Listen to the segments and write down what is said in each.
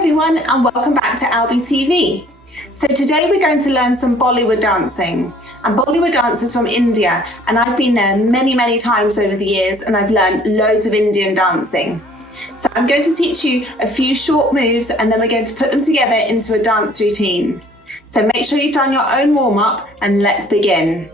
everyone and welcome back to Alby TV. So today we're going to learn some Bollywood dancing. And Bollywood dance is from India, and I've been there many times over the years, and I've learned loads of Indian dancing. So I'm going to teach you a few short moves, and then we're going to put them together into a dance routine. So make sure you've done your own warm-up, and let's begin.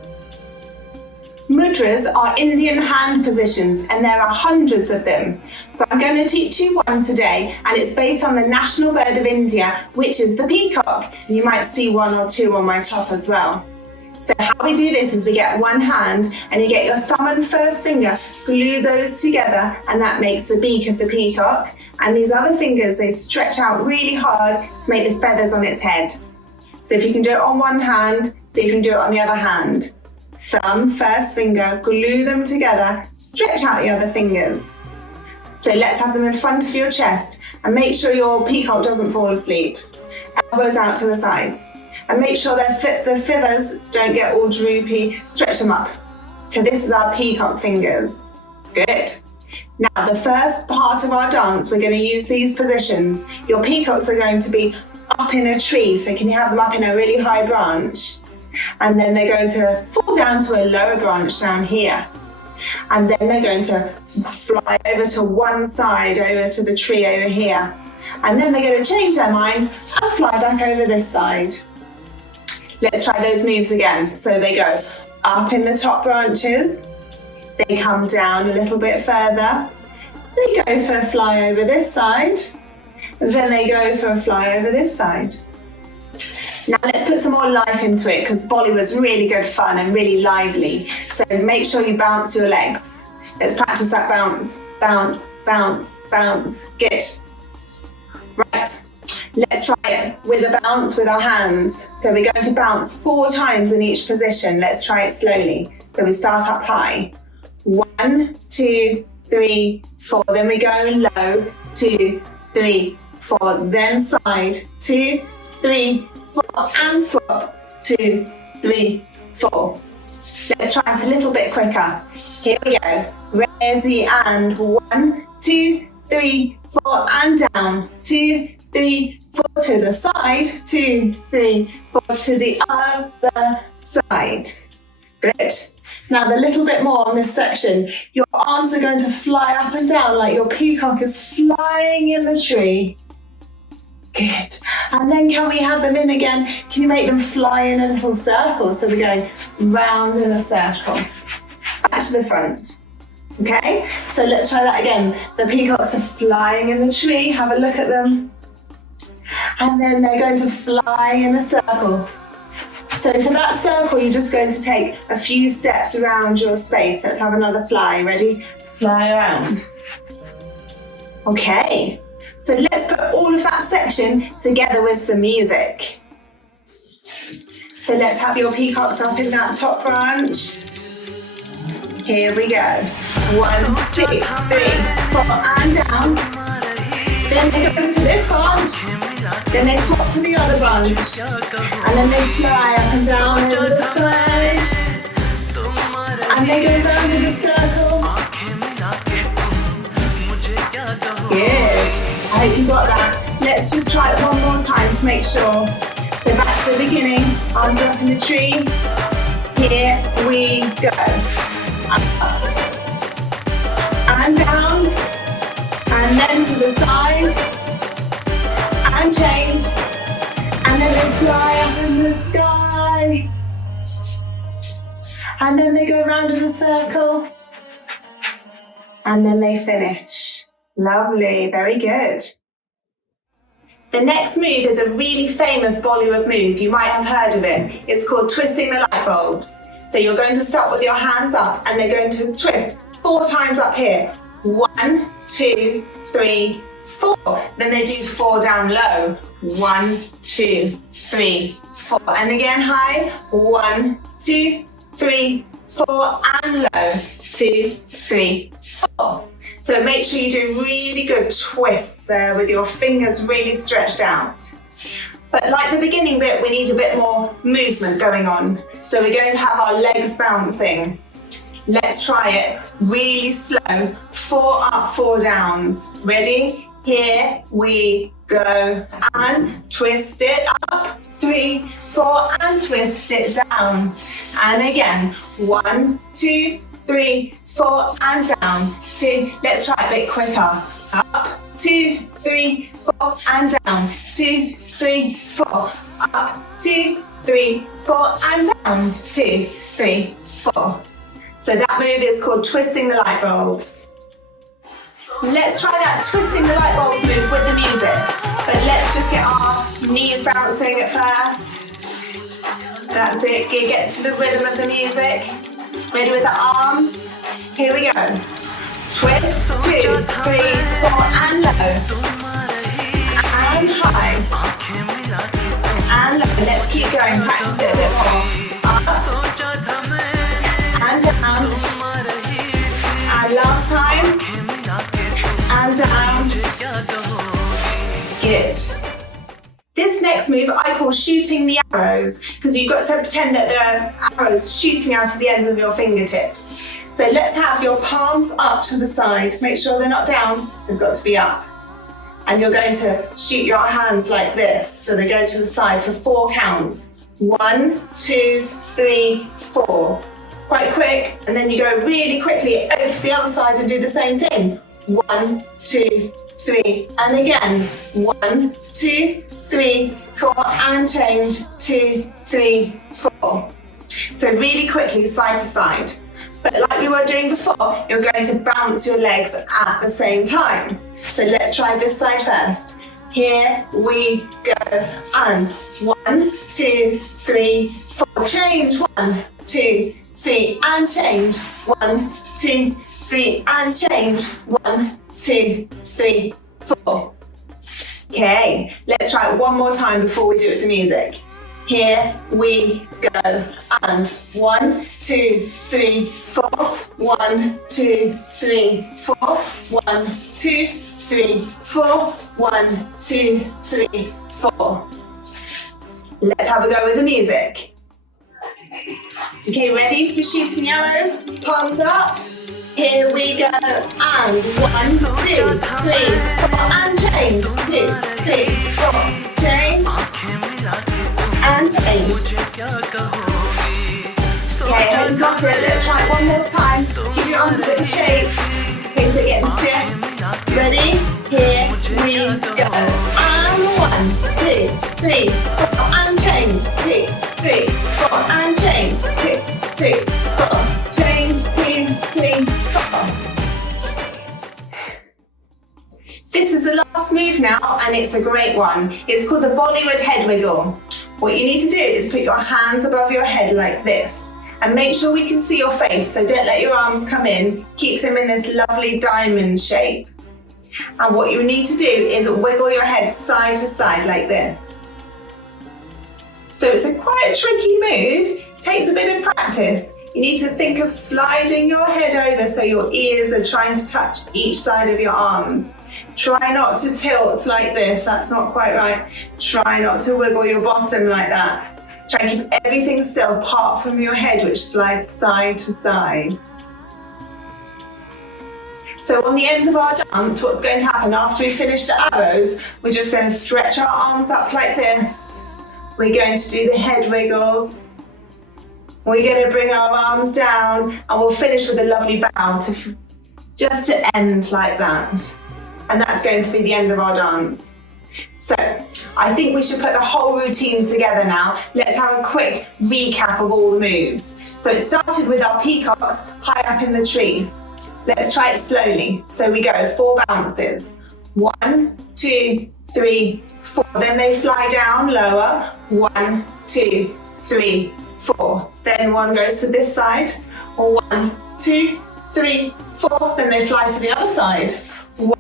Mudras are Indian hand positions, and there are hundreds of them. So I'm going to teach you one today, and it's based on the national bird of India, which is the peacock. And you might see one or two on my top as well. So how we do this is we get one hand, and you get your thumb and first finger, glue those together, and that makes the beak of the peacock. And these other fingers, they stretch out really hard to make the feathers on its head. So if you can do it on one hand, see if you can do it on the other hand. Thumb, first finger, glue them together, stretch out the other fingers. So let's have them in front of your chest, and make sure your peacock doesn't fall asleep. Elbows out to the sides. And make sure the feathers don't get all droopy, stretch them up. So this is our peacock fingers. Good. Now the first part of our dance, we're going to use these positions. Your peacocks are going to be up in a tree, so can you have them up in a really high branch? And then they're going to fall down to a lower branch down here. And then they're going to fly over to one side, over to the tree over here. And then they're going to change their mind and fly back over this side. Let's try those moves again. So they go up in the top branches, they come down a little bit further, they go for a fly over this side, and then they go for a fly over this side. Now let's put some more life into it, because Bollywood's really good fun and really lively. So make sure you bounce your legs. Let's practice that bounce, bounce, bounce, bounce. Good. Right. Let's try it with a bounce with our hands. So we're going to bounce 4 times in each position. Let's try it slowly. So we start up high. 1, 2, 3, 4. Then we go low. 2, 3, 4. Then side. 2, 3, 4. And swap. 2, 3, 4. Let's try it a little bit quicker. Here we go. Ready, and 1, 2, 3, 4. And down. 2, 3, 4 to the side, 2, 3, 4 to the other side. Good. Now a little bit more on this section. Your arms are going to fly up and down like your peacock is flying in the tree. Good. And then can we have them in again? Can you make them fly in a little circle? So we're going round in a circle. Back to the front. Okay, so let's try that again. The peacocks are flying in the tree. Have a look at them. And then they're going to fly in a circle. So for that circle, you're just going to take a few steps around your space. Let's have another fly. Ready? Fly around. Okay, so let's put all of that section together with some music. So let's have your peacocks up in that top branch. Here we go. 1, 2, 3, 4, and down. Then they go to this branch, then they swap to the other branch, and then they fly up and down over the side, and they go round in a circle. Good. I hope you got that. Let's just try it one more time to make sure. So back to the beginning, arms up in the tree. Here we go. Up and down. And then to the side, and change, and then they fly up in the sky, and then they go around in a circle, and then they finish. Lovely, very good. The next move is a really famous Bollywood move. You might have heard of it. It's called twisting the light bulbs. So you're going to start with your hands up, and they're going to twist 4 times up here. 1, 2, 3, 4. Then they do 4 down low. 1, 2, 3, 4. And again high. 1, 2, 3, 4. And low. 2, 3, 4. So make sure you do really good twists there with your fingers really stretched out. But like the beginning bit, we need a bit more movement going on. So we're going to have our legs bouncing. Let's try it really slow. 4 up, 4 downs. Ready? Here we go. And twist it up. 3, 4, and twist it down. And again, 1, 2, 3, 4, and down. 2. Let's try a bit quicker. Up, 2, 3, 4, and down. 2, 3, 4. Up, 2, 3, 4, and down. 2, 3, 4. So that move is called twisting the light bulbs. Let's try that twisting the light bulbs move with the music. But let's just get our knees bouncing at first. That's it, get to the rhythm of the music. Ready with the arms? Here we go. Twist, 2, 3, 4, and low. And high. And low. Let's keep going, practice it a bit more. Up. And down. And last time. And down. Good. This next move I call shooting the arrows, because you've got to pretend that there are arrows shooting out of the ends of your fingertips. So let's have your palms up to the side. Make sure they're not down, they've got to be up. And you're going to shoot your hands like this. So they go to the side for 4 counts. 1, 2, 3, 4. It's quite quick. And then you go really quickly over to the other side and do the same thing. 1, 2, 3, and again. 1, 2, 3, 4, and change. 2, 3, 4. So really quickly, side to side. But like we were doing before, you're going to bounce your legs at the same time. So let's try this side first. Here we go. And 1, 2, 3, 4. Change. 1, 2, 3, and change. 1, 2, 3, and change. 1, 2, 3, 4. Okay, let's try it one more time before we do it with the music. Here we go. And 1, 2, 3, 4. 1, 2, 3, 4. 1, 2, 3, 4. 1, 2, 3, 4. Let's have a go with the music. Okay, ready for shooting the arrows? Palms up. Here we go. And 1, 2, 3, 4, and change. 2, 3, 4. Change. And change. Okay, we've got it. Let's try it one more time. Keep your arms a bit shape. Things are getting stiff. Ready? Here we go. And 1, 2, 3, 4, and change. 2, 3, 4, and change. 2, 3, 4. Change. 2, 3, 4. This is the last move now, and it's a great one. It's called the Bollywood head wiggle. What you need to do is put your hands above your head like this, and make sure we can see your face, so don't let your arms come in. Keep them in this lovely diamond shape. And what you need to do is wiggle your head side to side like this. So it's quite a tricky move, takes a bit of practice. You need to think of sliding your head over so your ears are trying to touch each side of your arms. Try not to tilt like this, that's not quite right. Try not to wiggle your bottom like that. Try and keep everything still apart from your head, which slides side to side. So on the end of our dance, what's going to happen after we finish the arrows, we're just going to stretch our arms up like this. We're going to do the head wiggles. We're going to bring our arms down, and we'll finish with a lovely bow just to end like that. And that's going to be the end of our dance. So I think we should put the whole routine together now. Let's have a quick recap of all the moves. So it started with our peacocks high up in the tree. Let's try it slowly. So we go 4 bounces. 1, 2, 3, 4. Then they fly down lower. 1, 2, 3, 4. Then one goes to this side. 1, 2, 3, 4. Then they fly to the other side.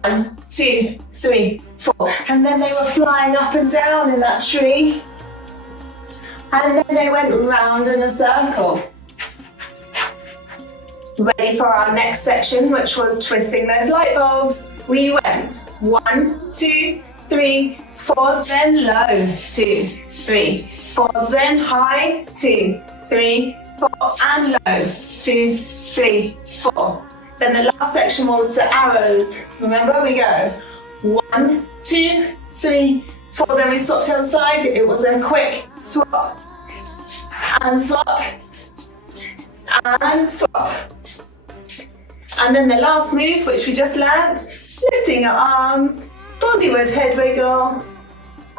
1, 2, 3, 4. And then they were flying up and down in that tree. And then they went round in a circle. Ready for our next section, which was twisting those light bulbs. We went 1, 2, 3, 4, then low, 2, 3, 4, then high, 2, 3, 4, and low, 2, 3, 4. Then the last section was the arrows. Remember, we go 1, 2, 3, 4. Then we swap to the side. It was a quick swap and swap and swap. And then the last move, which we just learnt, lifting your arms, Bollywood head wiggle,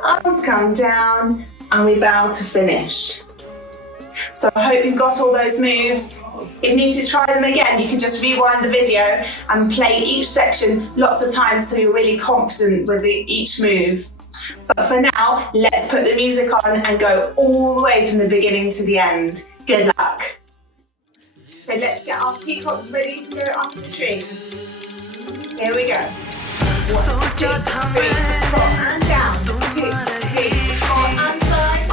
arms come down, and we bow to finish. So I hope you've got all those moves. If you need to try them again, you can just rewind the video and play each section lots of times so you're really confident with each move. But for now, let's put the music on and go all the way from the beginning to the end. Good luck. So let's get our peacocks ready to go up the tree. Here we go. 1, 2, 3, 4, and down. 2, 3, 4, and side.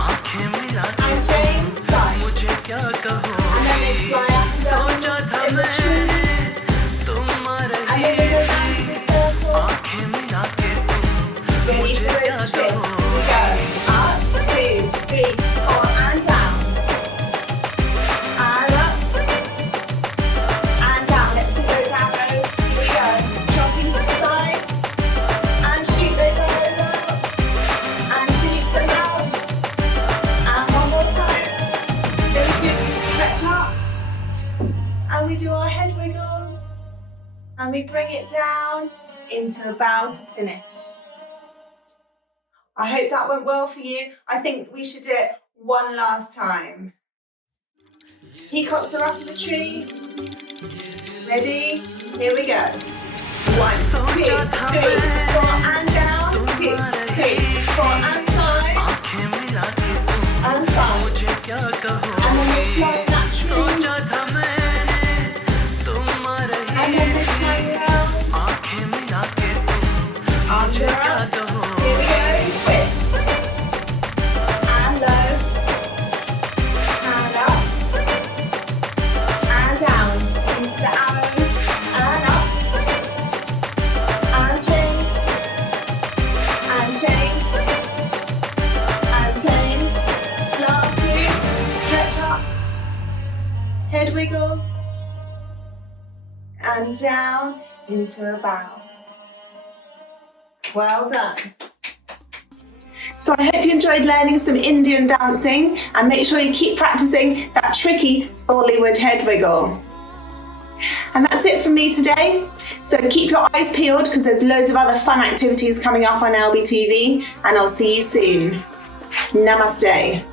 And chain, side. And then they fly up and down in the tree. And then they go down to the circle. Ready for those twists. Here we go. Up, 2, 3, 4, and down. And up. And down. Let's do those arrows. Here we go. Chopping to the side. And shoot those arrows out. And shoot them out. And one more time. Those two stretch up. And we do our head wiggles. And we bring it down into a bow to finish. I hope that went well for you. I think we should do it one last time. Peacocks are up in the tree. Ready? Here we go. 1, 2, 3, 4, and down. 2, 3, 4, and side. And 5. And then we fly in that tree. And then we fly around. Arms are up. Here we go. Twist. And low. And up. And down. Into the arrows. And up. And change. And change. And change. Last move. Stretch up. Head wiggles. And down into a bow. Well done. So I hope you enjoyed learning some Indian dancing, and make sure you keep practicing that tricky Bollywood head wiggle. And that's it from me today. So keep your eyes peeled because there's loads of other fun activities coming up on Alby TV, and I'll see you soon. Namaste.